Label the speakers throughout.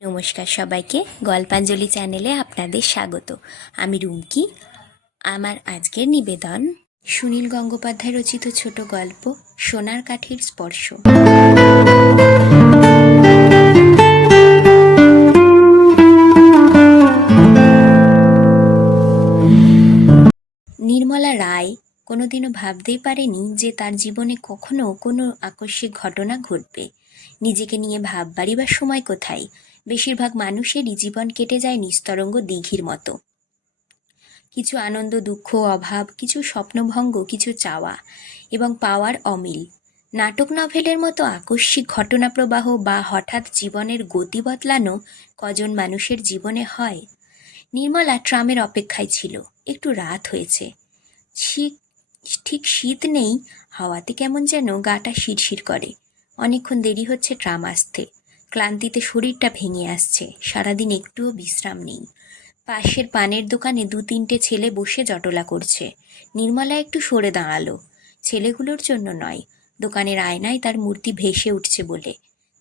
Speaker 1: নমস্কার সবাইকে, গল্পাঞ্জলি চ্যানেলে আপনাদের স্বাগত। আমি রুমকি। আমার আজকের নিবেদন, সুনীল গঙ্গোপাধ্যায় রচিত ছোট গল্প, সোনার কাঠির স্পর্শ। নির্মলা রায় কোনোদিনও ভাবতেই পারেনি যে তার জীবনে কখনো কোনো আকস্মিক ঘটনা ঘটবে। নিজেকে নিয়ে ভাববারই বা সময় কোথায়? বেশিরভাগ মানুষেরই জীবন কেটে যায় নিস্তরঙ্গ দীঘির মতো। কিছু আনন্দ, দুঃখ, অভাব, কিছু স্বপ্নভঙ্গ, কিছু চাওয়া এবং পাওয়ার অমিল। নাটক নভেলের মতো আকস্মিক ঘটনাপ্রবাহ বা হঠাৎ জীবনের গতি বদলানো কজন মানুষের জীবনে হয়? নির্মলা ট্রামের অপেক্ষায় ছিল। একটু রাত হয়েছে। ঠিক ঠিক শীত নেই। হাওয়াতে কেমন যেন গাটা শিরশির করে। অনেকক্ষণ দেরি হচ্ছে ট্রাম আসতে। ক্লান্তিতে শরীরটা ভেঙে আসছে। সারাদিন একটুও বিশ্রাম নেই। পাশের পানের দোকানে দু তিনটে ছেলে বসে জটলা করছে। নির্মলা একটু সরে দাঁড়াল। ছেলেগুলোর জন্য নয়, দোকানের আয়নায় তার মূর্তি ভেসে উঠছে বলে।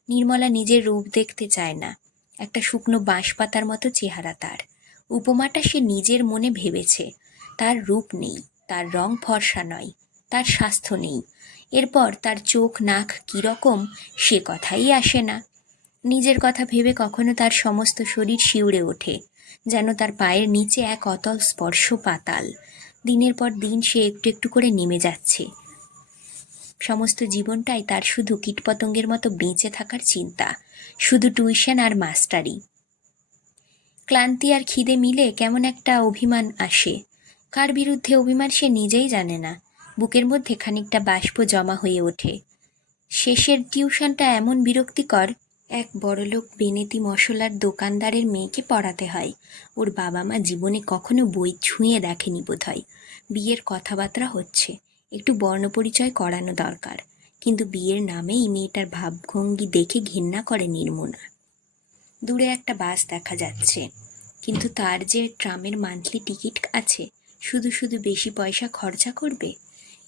Speaker 1: নির্মলা নিজের রূপ দেখতে চায় না। একটা শুকনো বাঁশ পাতার মতো চেহারা তার। উপমাটা সে নিজের মনে ভেবেছে। তার রূপ নেই, তার রং ফর্সা নয়, তার স্বাস্থ্য নেই। এরপর তার চোখ, নাক কীরকম সে কথাই আসে না। নিজের কথা ভেবে কখনো তার সমস্ত শরীর শিউরে ওঠে, যেন তার পায়ের নিচে এক অতল স্পর্শ পাতাল। দিনের পর দিন সে একটু একটু করে নেমে যাচ্ছে। সমস্ত জীবনটাই তার শুধু কীটপতঙ্গের মতো বেঁচে থাকার চিন্তা, শুধু টিউশন আর মাস্টারি ক্লান্তি আর খিদে মিলে কেমন একটা অভিমান আসে। কার বিরুদ্ধে অভিমান সে নিজেই জানে না, বুকের মধ্যে খানিকটা বাষ্প জমা হয়ে ওঠে। শেষের টিউশনটা এমন বিরক্তিকর এক বড়লোক বেনেতি মশলার দোকানদারের মেয়েকে পড়াতে হয়। ওর বাবা মা জীবনে কখনো বই ছুঁয়ে দেখেনি বোধহয়। বিয়ের কথাবার্তা হচ্ছে, একটু বর্ণপরিচয় করানো দরকার। কিন্তু বিয়ের নামেই মেয়েটার ভাবভঙ্গি দেখে ঘেন্না করে নির্মনা। দূরে একটা বাস দেখা যাচ্ছে, কিন্তু তার যে ট্রামের মান্থলি টিকিট আছে, শুধু শুধু বেশি পয়সা খরচা করবে?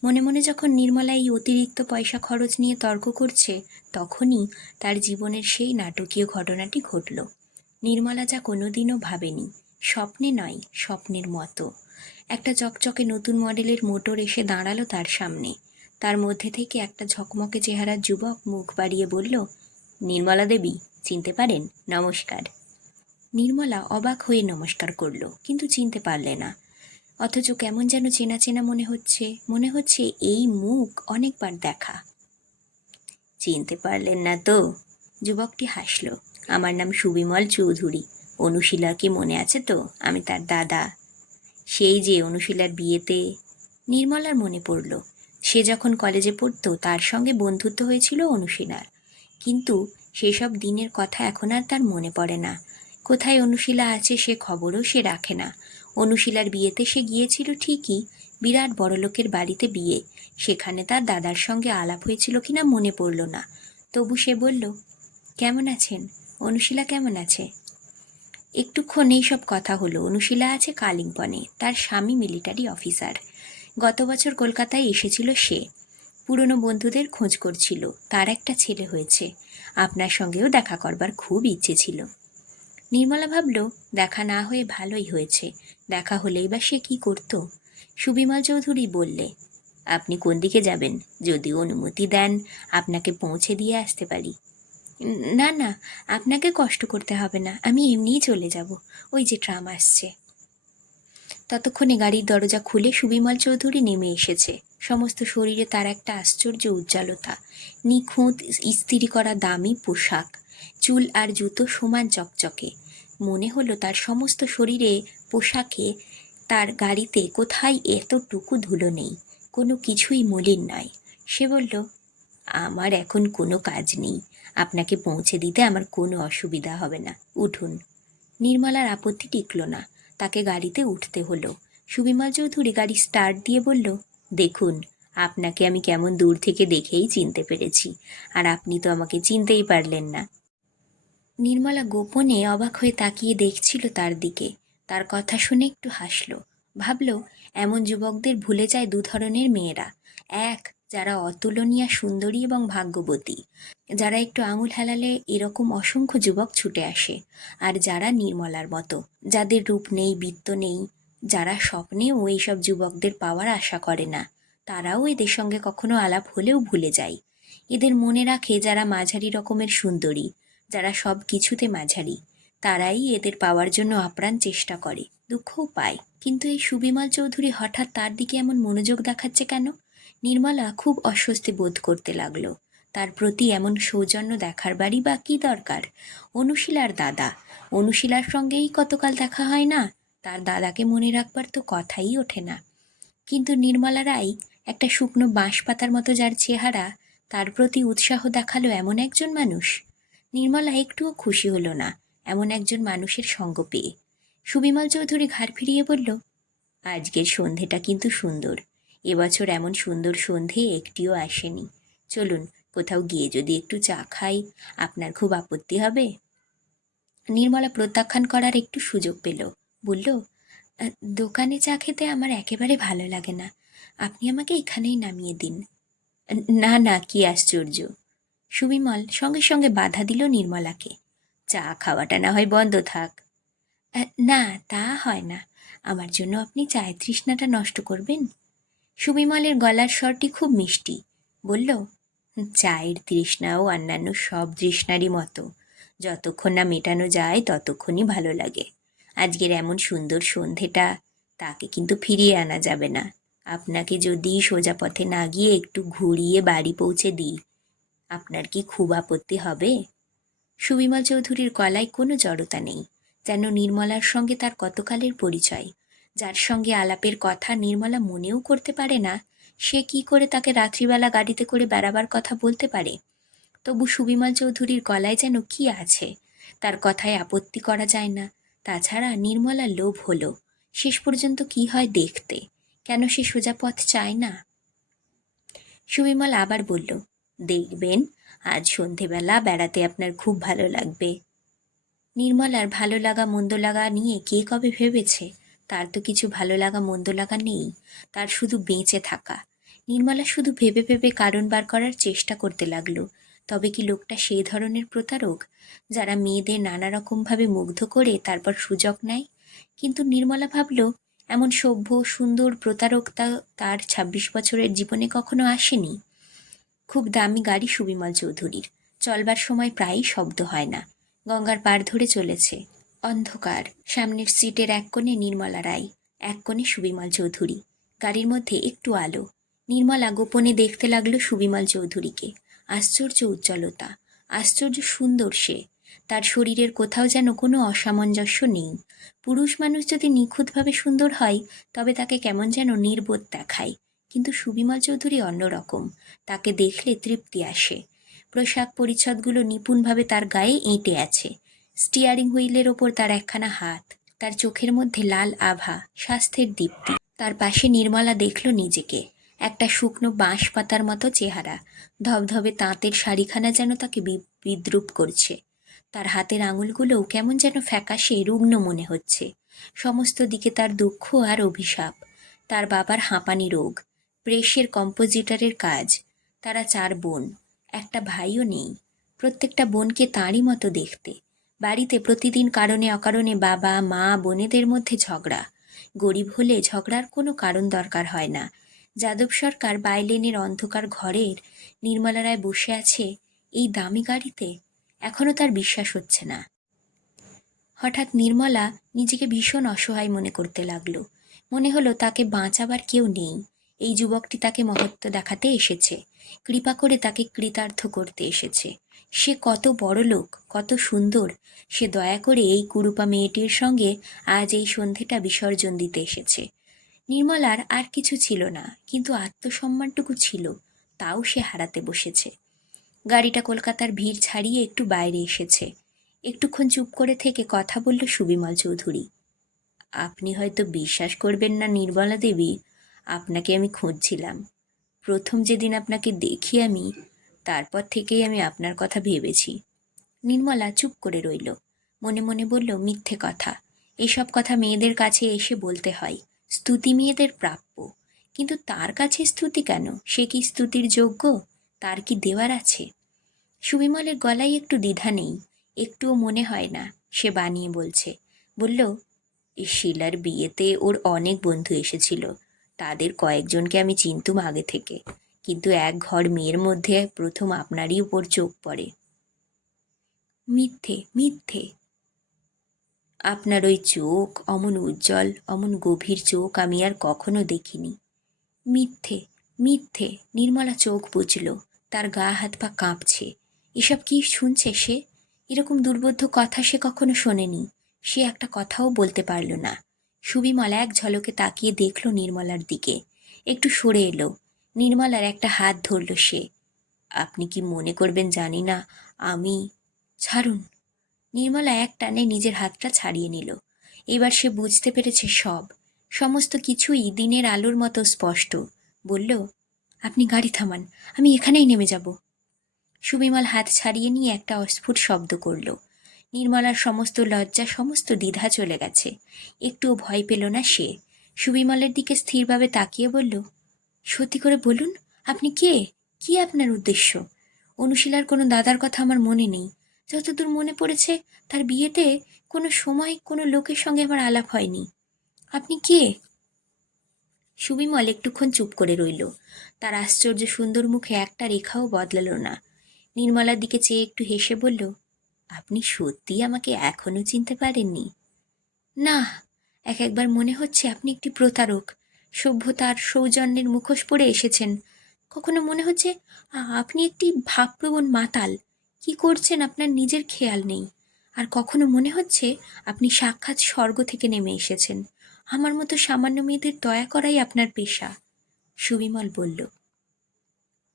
Speaker 1: মনে মনে যখন নির্মলা এই অতিরিক্ত পয়সা খরচ নিয়ে তর্ক করছে, তখনই তার জীবনের সেই নাটকীয় ঘটনাটি ঘটল। নির্মলা যা কোনোদিনও ভাবেনি। স্বপ্নে নয়, স্বপ্নের মতো। একটা চকচকে নতুন মডেলের মোটর এসে দাঁড়াল তার সামনে। তার মধ্যে থেকে একটা ঝকমকে চেহারার যুবক মুখ বাড়িয়ে বলল, নির্মলা দেবী, চিনতে পারেন? নমস্কার। নির্মলা অবাক হয়ে নমস্কার করল, কিন্তু চিনতে পারলে না। অথচ কেমন যেন চেনা চেনা মনে হচ্ছে মনে হচ্ছে এই মুখ অনেকবার দেখা। চিনতে পারলেন না তো? যুবকটি হাসল, আমার নাম সুবিমল চৌধুরী, অনুশীলা কি মনে আছে তো? আমি তার দাদা। সেই যে অনুশীলার বিয়েতে নির্মলার মনে পড়ল, সে যখন কলেজে পড়তো তার সঙ্গে বন্ধুত্ব হয়েছিল অনুশীলার। কিন্তু সেসব দিনের কথা এখন আর তার মনে পড়ে না। কোথায় অনুশীলা আছে সে খবরও সে রাখে না। অনুশীলার বিয়েতে সে গিয়েছিল ঠিকই, বিরাট বড়লোকের বাড়িতে বিয়ে। সেখানে তার দাদার সঙ্গে আলাপ হয়েছিল কিনা মনে পড়ল না। তবু সে বলল, কেমন আছেন? অনুশীলা কেমন আছে? একটুক্ষণ এইসব কথা হলো। অনুশীলা আছে কালিম্পনে, তার স্বামী মিলিটারি অফিসার। গত বছর কলকাতায় এসেছিল সে। পুরনো বন্ধুদের খোঁজ করছিল। তার একটা ছেলে হয়েছে। আপনার সঙ্গেও দেখা করবার খুব ইচ্ছে ছিল। নির্মলা ভাবল, দেখা না হয়ে ভালোই হয়েছে। দেখা হলেই বা সে কী করতো? সুবিমল চৌধুরী বললে, আপনি কোন দিকে যাবেন? যদি অনুমতি দেন, আপনাকে পৌঁছে দিয়ে আসতে পারি। না না, আপনাকে কষ্ট করতে হবে না, আমি এমনিই চলে যাব। ওই যে ট্রাম আসছে। ততক্ষণে গাড়ির দরজা খুলে সুবিমল চৌধুরী নেমে এসেছে। সমস্ত শরীরে তার একটা আশ্চর্য উজ্জ্বলতা। নিখুঁত, ইস্তিরি করা দামি পোশাক। চুল আর জুতো সমান চকচকে। মনে হলো তার সমস্ত শরীরে পোশাকে তার গাড়িতে কোথায় এতটুকু ধুলো নেই, কোনো কিছুই মলিন নয় সে বলল, আমার এখন কোনো কাজ নেই, আপনাকে পৌঁছে দিতে আমার কোনো অসুবিধা হবে না, উঠুন। নির্মলার আপত্তি টিকল না, তাকে গাড়িতে উঠতে হলো। সুবিমল চৌধুরী গাড়ি স্টার্ট দিয়ে বলল, দেখুন, আপনাকে আমি কেমন দূর থেকে দেখেই চিনতে পেরেছি, আর আপনি তো আমাকে চিনতেই পারলেন না। নির্মলা গোপনে অবাক হয়ে তাকিয়ে দেখছিল তার দিকে। তার কথা শুনে একটু হাসল। ভাবল, এমন যুবকদের ভুলে যায় দু ধরনের মেয়েরা। এক, যারা অতুলনীয়, সুন্দরী এবং ভাগ্যবতী। যারা একটু আঙুল হেলালে এরকম অসংখ্য যুবক ছুটে আসে। আর যারা নির্মলার মতো, যাদের রূপ নেই, বৃত্ত নেই, যারা স্বপ্নেও এইসব যুবকদের পাওয়ার আশা করে না, তারাও এদের সঙ্গে কখনো আলাপ হলেও ভুলে যায়। এদের মনে রাখে যারা মাঝারি রকমের সুন্দরী যারা সব কিছুতে মাঝারি, তারাই এদের পাওয়ার জন্য আপ্রাণ চেষ্টা করে, দুঃখও পায়। কিন্তু এই সুবিমল চৌধুরী হঠাৎ তার দিকে এমন মনোযোগ দেখাচ্ছে কেন? নির্মলা খুব অস্বস্তি বোধ করতে লাগল। তার প্রতি এমন সৌজন্য দেখার বাড়ি বা কী দরকার? অনুশীলার দাদা। অনুশীলার সঙ্গেই কতকাল দেখা হয় না? তার দাদাকে মনে রাখবার তো কথাই ওঠে না। কিন্তু নির্মলা রায় একটা শুকনো বাঁশ পাতার মতো যার চেহারা, তার প্রতি উৎসাহ দেখাল এমন একজন মানুষ। নির্মলা একটুও খুশি হলো না, এমন একজন মানুষের সঙ্গ পেয়ে। সুবিমল চৌধুরী ঘাড় ফিরিয়ে বলল, আজকের সন্ধেটা কিন্তু সুন্দর। এবছর এমন সুন্দর সন্ধে একটিও আসেনি। চলুন, কোথাও গিয়ে যদি একটু চা খাই, আপনার খুব আপত্তি হবে? নির্মলা প্রত্যাখ্যান করার একটু সুযোগ পেল। বলল দোকানে চা খেতে আমার একেবারে ভালো লাগে না। আপনি আমাকে এখানেই নামিয়ে দিন। না না, কি আশ্চর্য! সুবিমল সঙ্গে সঙ্গে বাধা দিল নির্মলাকে। চা খাওয়াটা না হয় বন্ধ থাক। না, তা হয় না। আমার জন্য আপনি চায়ের তৃষ্ণাটা নষ্ট করবেন? সুবিমলের গলার স্বরটি খুব মিষ্টি। বলল, চায়ের তৃষ্ণাও অন্যান্য সব তৃষ্ণারই মতো। যতক্ষণ না মেটানো যায়, ততক্ষণই ভালো লাগে। আজকের এমন সুন্দর সন্ধেটা তাকে কিন্তু ফিরিয়ে আনা যাবে না। আপনাকে যদি সোজা পথে না গিয়ে একটু ঘুরিয়ে বাড়ি পৌঁছে দিই আপনার কি খুব আপত্তি হবে? সুবিমল চৌধুরীর গলায় কোনো জড়তা নেই, যেন নির্মলার সঙ্গে তার কতকালের পরিচয়। যার সঙ্গে আলাপের কথা নির্মলা মনেও করতে পারে না, সে কি করে তাকে রাত্রিবেলা গাড়িতে করে বেড়াবার কথা বলতে পারে? তবু সুবিমল চৌধুরীর গলায় যেন কি আছে, তার কথায় আপত্তি করা যায় না। তাছাড়া নির্মলা লোভ হলো, শেষ পর্যন্ত কি হয় দেখতে, কেন সে সোজা পথ চায় না? সুবিমল আবার বলল দেখবেন। আজ সন্ধেবেলা বেড়াতে আপনার খুব ভালো লাগবে। নির্মলার ভালো লাগা, মন্দ লাগা নিয়ে কে কবে ভেবেছে? তার তো কিছু ভালো লাগা, মন্দ লাগা নেই। তার শুধু বেঁচে থাকা। নির্মলা শুধু ভেবে ভেবে কারণ বার করার চেষ্টা করতে লাগল। তবে কি লোকটা সেই ধরনের প্রতারক, যারা মেয়েদের নানা রকমভাবে মুগ্ধ করে তারপর সুযোগ নেয়? কিন্তু নির্মলা ভাবল, এমন সভ্য, সুন্দর প্রতারক তা তার ছাব্বিশ বছরের জীবনে কখনো আসেনি। খুব দামি গাড়ি সুবিমল চৌধুরীর। চলবার সময় প্রায়ই শব্দ হয় না। গঙ্গার পাড় ধরে চলেছে। অন্ধকার। সামনের সিটের এক কোণে নির্মলা রায়, এক কোণে সুবিমল চৌধুরী। গাড়ির মধ্যে একটু আলো। নির্মলা গোপনে দেখতে লাগল সুবিমল চৌধুরীকে। আশ্চর্য উজ্জ্বলতা। আশ্চর্য সুন্দর সে। তার শরীরের কোথাও যেন কোনো অসামঞ্জস্য নেই। পুরুষ মানুষ যদি নিখুঁতভাবে সুন্দর হয়, তবে তাকে কেমন যেন নির্বোধ দেখায়। কিন্তু সুবিমল চৌধুরী অন্যরকম তাকে দেখলে তৃপ্তি আসে। পোশাক পরিচ্ছদগুলো নিপুণভাবে তার গায়ে এঁটে আছে। স্টিয়ারিং হুইলের ওপর তার একখানা হাত। তার চোখের মধ্যে লাল আভা, স্বাস্থ্যের দীপ্তি। তার পাশে নির্মলা দেখল নিজেকে। একটা শুকনো বাঁশ পাতার মতো চেহারা। ধবধবে তাঁতের শাড়িখানা যেন তাকে বিদ্রুপ করছে। তার হাতের আঙুলগুলোও কেমন যেন ফ্যাকাশে রুগ্ন মনে হচ্ছে। সমস্ত দিকে তার দুঃখ আর অভিশাপ। তার বাবার হাঁপানি রোগ। প্রেসের কম্পোজিটরের কাজ। তারা চার বোন। একটা ভাইও নেই। প্রত্যেকটা বোনকে তাঁরই মতো দেখতে। বাড়িতে প্রতিদিন কারণে অকারণে বাবা, মা, বোনেদের মধ্যে ঝগড়া। গরিব হলে ঝগড়ার কোনো কারণ দরকার হয় না। যাদব সরকার বাইলেনের অন্ধকার ঘরের নির্মলা রায় বসে আছে এই দামি গাড়িতে। এখনও তার বিশ্বাস হচ্ছে না। হঠাৎ নির্মলা নিজেকে ভীষণ অসহায় মনে করতে লাগল। মনে হলো তাকে বাঁচাবার কেউ নেই। এই যুবকটি তাকে মহত্ব দেখাতে এসেছে, কৃপা করে তাকে কৃতার্থ করতে এসেছে। সে কত বড় লোক কত সুন্দর, সে দয়া করে এই কুরুপা মেয়েটির সঙ্গে আজ এই সন্ধেটা বিসর্জন দিতে এসেছে। নির্মলার আর কিছু ছিল না, কিন্তু আত্মসম্মানটুকু ছিল, তাও সে হারাতে বসেছে। গাড়িটা কলকাতার ভিড় ছাড়িয়ে একটু বাইরে এসেছে। একটুক্ষণ চুপ করে থেকে কথা বলল সুবিমল চৌধুরী। আপনি হয়তো বিশ্বাস করবেন না নির্মলা দেবী আপনাকে আমি খুঁজছিলাম। প্রথম যেদিন আপনাকে দেখি আমি, তারপর থেকেই আমি আপনার কথা ভেবেছি। নির্মলা চুপ করে রইল। মনে মনে বলল, মিথ্যে কথা। এসব কথা মেয়েদের কাছে এসে বলতে হয়। স্তুতি মেয়েদের প্রাপ্য। কিন্তু তার কাছে স্তুতি কেন? সে কি স্তুতির যোগ্য? তার কি দেওয়ার আছে? সুবিমলের গলায় একটু দ্বিধা নেই। একটুও মনে হয় না। সে বানিয়ে বলছে, বলল শিলার বিয়েতে ওর অনেক বন্ধু এসেছিল। তাদের কয়েকজনকে আমি চিনতুম আগে থেকে। কিন্তু এক ঘর মেয়ের মধ্যে প্রথম আপনারই উপর চোখ পড়ে। মিথ্যে মিথ্যে। আপনার ওই চোখ অমন উজ্জ্বল, অমন গভীর চোখ আমি আর কখনো দেখিনি। মিথ্যে মিথ্যে, নির্মলা চোখ বুঝল, তার গা হাত পা কাঁপছে। এসব কি শুনছে সে? এরকম দুর্বোধ্য কথা সে কখনো শোনেনি। সে একটা কথাও বলতে পারল না। সুবিমল এক ঝলকে তাকিয়ে দেখল নির্মলার দিকে। একটু সরে এলো। নির্মলার একটা হাত ধরল সে। আপনি কি মনে করবেন জানি না, আমি ছাড়ুন। নির্মলা এক টানে নিজের হাতটা ছাড়িয়ে নিল। এবার সে বুঝতে পেরেছে সব। সমস্ত কিছুই দিনের আলোর মতো স্পষ্ট। বলল, আপনি গাড়ি থামান, আমি এখানেই নেমে যাব। সুবিমল হাত ছাড়িয়ে নিয়ে একটা অস্ফুট শব্দ করল। নির্মলার সমস্ত লজ্জা, সমস্ত দ্বিধা চলে গেছে। একটুও ভয় পেল না সে। সুবিমলের দিকে স্থিরভাবে তাকিয়ে বলল, সত্যি করে বলুন, আপনি কে? কি আপনার উদ্দেশ্য? অনুশীলার কোনো দাদার কথা আমার মনে নেই। যতদূর মনে পড়েছে, তার বিয়েতে কোনো সময় কোনো লোকের সঙ্গে আমার আলাপ হয়নি। আপনি কে? সুবিমল একটুক্ষণ চুপ করে রইল। তার আশ্চর্য সুন্দর মুখে একটা রেখাও বদলালো না। নির্মলার দিকে চেয়ে একটু হেসে বলল আপনি সত্যি আমাকে এখনও চিনতে পারেননি? না, এক একবার মনে হচ্ছে আপনি একটি প্রতারক। সভ্যতার সৌজন্যের মুখোশ পরে এসেছেন। কখনো মনে হচ্ছে আপনি একটি ভাবপ্রবণ মাতাল। কি করছেন আপনার নিজের খেয়াল নেই। আর কখনো মনে হচ্ছে আপনি সাক্ষাৎ স্বর্গ থেকে নেমে এসেছেন। আমার মতো সামান্য মেয়েদের দয়া করাই আপনার পেশা, সুবিমল বলল।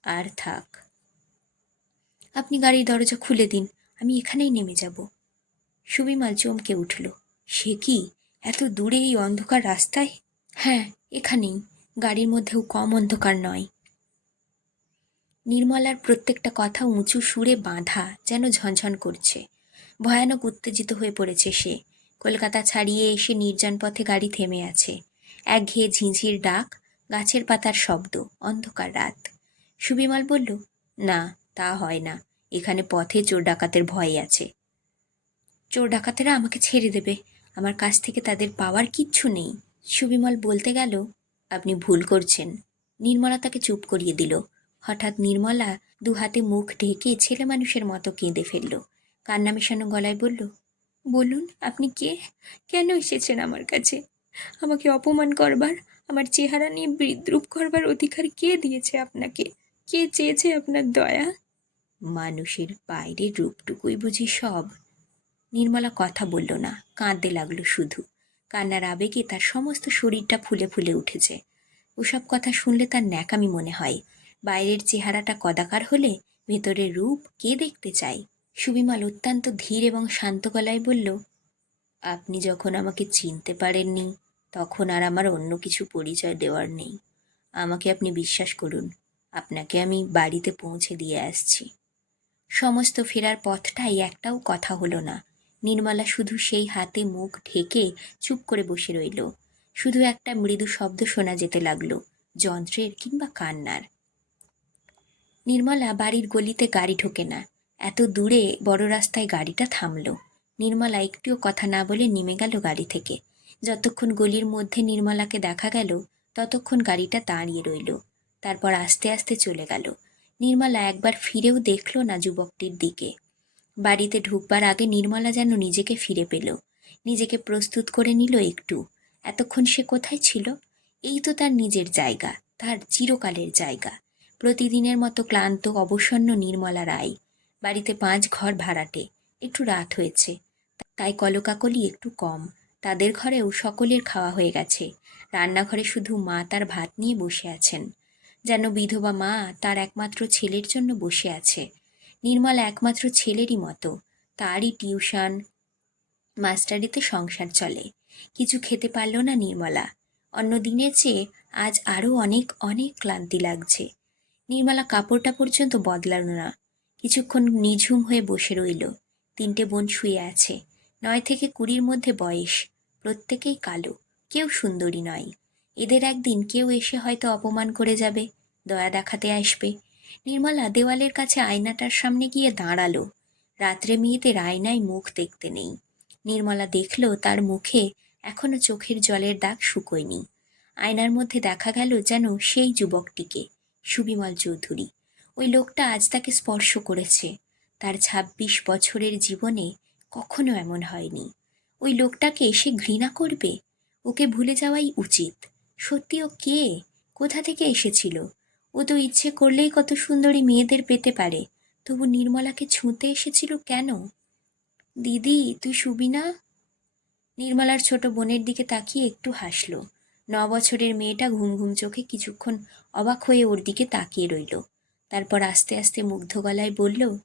Speaker 1: আর থাক। আপনি গাড়ির দরজা খুলে দিন। আমি এখানেই নেমে যাব। সুবিমাল চমকে উঠল। সে কি? এত দূরে এই অন্ধকার রাস্তায়? হ্যাঁ এখানেই। গাড়ির মধ্যেও কম অন্ধকার নয়। নির্মলার প্রত্যেকটা কথা উঁচু সুরে বাঁধা যেন ঝনঝন করছে। ভয়ানক উত্তেজিত হয়ে পড়েছে সে। কলকাতা ছাড়িয়ে এসে নির্জন পথে গাড়ি থেমে আছে। একঘেয়ে ঝিঁঝির ডাক, গাছের পাতার শব্দ, অন্ধকার রাত। সুবিমল বলল, না, তা হয় না। এখানে পথে চোর ডাকাতের ভয় আছে। চোর ডাকাতেরা আমাকে ছেড়ে দেবে। আমার কাছ থেকে তাদের পাওয়ার কিচ্ছু নেই। সুবিমল বলতে গেল, আপনি ভুল করছেন। নির্মলা তাকে চুপ করিয়ে দিল। হঠাৎ নির্মলা দু হাতে মুখ ঢেকে ছেলে মানুষের মতো কেঁদে ফেলল। কান্না মেশানো গলায় বলল, বলুন, আপনি কে? কেন এসেছেন আমার কাছে? আমাকে অপমান করবার, আমার চেহারা নিয়ে বিদ্রুপ করবার অধিকার কে দিয়েছে আপনাকে? কে চেয়েছে আপনার দয়া? মানুষের বাইরের রূপটুকুই বুঝি সব। নির্মলা কথা বলল না, কাঁদতে লাগল শুধু। কান্নার আবেগে তার সমস্ত শরীরটা ফুলে ফুলে উঠেছে। ওসব কথা শুনলে তার ন্যাকামি মনে হয়। বাইরের চেহারাটা কদাকার হলে ভেতরের রূপ কে দেখতে চায়? সুবিমাল অত্যন্ত ধীর এবং শান্ত গলায় বলল, আপনি যখন আমাকে চিনতে পারেননি, তখন আর আমার অন্য কিছু পরিচয় দেওয়ার নেই। আমাকে আপনি বিশ্বাস করুন, আপনাকে আমি বাড়িতে পৌঁছে দিয়ে আসছি। সমস্ত ফেরার পথটাই একটাও কথা হলো না। নির্মলা শুধু সেই হাতে মুখ ঢেকে চুপ করে বসে রইল। শুধু একটা মৃদু শব্দ শোনা যেতে লাগল, যন্ত্রের কিংবা কান্নার। নির্মলা বাড়ির গলিতে গাড়ি ঢোকে না। এত দূরে বড় রাস্তায় গাড়িটা থামলো। নির্মলা একটিও কথা না বলে নেমে গেল গাড়ি থেকে। যতক্ষণ গলির মধ্যে নির্মলাকে দেখা গেল, ততক্ষণ গাড়িটা দাঁড়িয়ে রইল। তারপর আস্তে আস্তে চলে গেল। নির্মলা একবার ফিরেও দেখল না যুবকটির দিকে। বাড়িতে ঢুকবার আগে নির্মলা যেন নিজেকে ফিরে পেল। নিজেকে প্রস্তুত করে নিল একটু। এতক্ষণ সে কোথায় ছিল? এই তো তার নিজের জায়গা, তার চিরকালের জায়গা। প্রতিদিনের মতো ক্লান্ত, অবসন্ন নির্মলা রায়। বাড়িতে পাঁচ ঘর ভাড়াটে, একটু রাত হয়েছে। তাই কলকাকলি একটু কম। তাদের ঘরেও সকলের খাওয়া হয়ে গেছে। রান্নাঘরে শুধু মা তার ভাত নিয়ে বসে আছেন। যেন বিধবা মা তার একমাত্র ছেলের জন্য বসে আছে। নির্মলা একমাত্র ছেলেরই মতো। তারই টিউশন, মাস্টারিতে সংসার চলে। কিছু খেতে পারল না নির্মলা। অন্য দিনের চেয়ে আজ আরও অনেক অনেক ক্লান্তি লাগছে। নির্মলা কাপড়টা পর্যন্ত বদলালো না। কিছুক্ষণ নিঝুম হয়ে বসে রইল। তিনটে বোন শুয়ে আছে। নয় থেকে কুড়ির মধ্যে বয়স। প্রত্যেকেই কালো। কেউ সুন্দরী নয়। এদের একদিন কেউ এসে হয়তো অপমান করে যাবে, দয়া দেখাতে আসবে। নির্মলা দেওয়ালের কাছে আয়নাটার সামনে গিয়ে দাঁড়াল। রাত্রে মেয়েদের আয়নায় মুখ দেখতে নেই। নির্মলা দেখল তার মুখে এখনও চোখের জলের দাগ শুকোয়নি। আয়নার মধ্যে দেখা গেল যেন সেই যুবকটিকে, সুবিমল চৌধুরী। ওই লোকটা আজ তাকে স্পর্শ করেছে। তার ছাব্বিশ বছরের জীবনে কখনো এমন হয়নি। ওই লোকটাকে সে ঘৃণা করবে? ওকে ভুলে যাওয়াই উচিত। সত্যি ও কে? কোথা থেকে এসেছিল? ও তো ইচ্ছে করলেই কত সুন্দরী মেয়েদের পেতে পারে। তবু নির্মলাকে ছুঁতে এসেছিল কেন? দিদি, তুই শুবি না? নির্মলার ছোট বোনের দিকে তাকিয়ে একটু হাসলো। ন বছরের মেয়েটা ঘুম ঘুম চোখে কিছুক্ষণ অবাক হয়ে ওর দিকে তাকিয়ে রইল। তারপর আস্তে আস্তে মুগ্ধ গলায় বলল,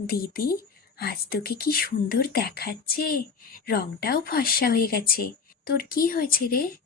Speaker 1: দিদি, আজ তোকে কি সুন্দর দেখাচ্ছে? রংটাও ফর্সা হয়ে গেছে। তোর কি হয়েছে রে?